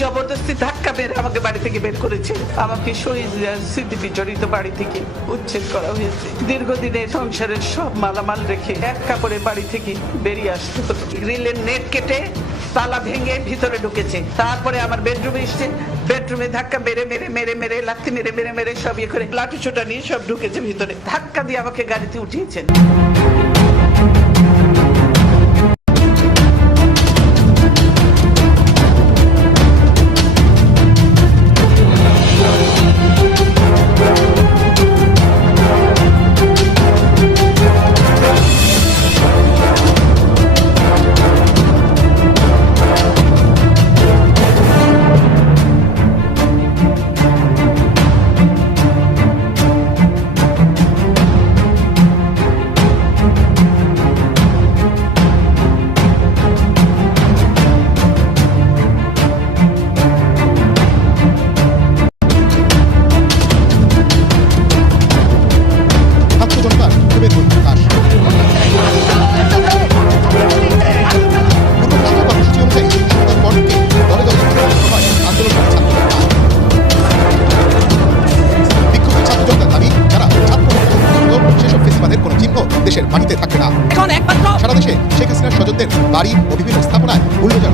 জবরদস্তি ধাক্কা মেরে আমাকে বাড়ি থেকে বের করেছে। আমাকে শহীদ স্মৃতি বিজড়িত বাড়ি থেকে উচ্ছেদ করা হয়েছে। দীর্ঘদিনের সংসারের সব মালামাল রেখে এক কাপড়ে বাড়ি থেকে বেরিয়ে আসতে হতো। গ্রিলের নেট কেটে তালা ভেঙে ভিতরে ঢুকেছে। তারপরে আমার বেডরুমে এসছে, বেডরুমে ধাক্কা মেরে মেরে মেরে মেরে লাথি মেরে মেরে মেরে সব ইয়ে করে লাঠি ছোটা নিয়ে সব ঢুকেছে ভিতরে। ধাক্কা দিয়ে আমাকে গাড়িতে উঠিয়েছেন। দেশের মাটিতে থাকবে না। এখন একমাত্র সারা দেশে শেখ হাসিনার স্বজনদের বাড়ি ও বিভিন্ন স্থাপনায় বুলডোজার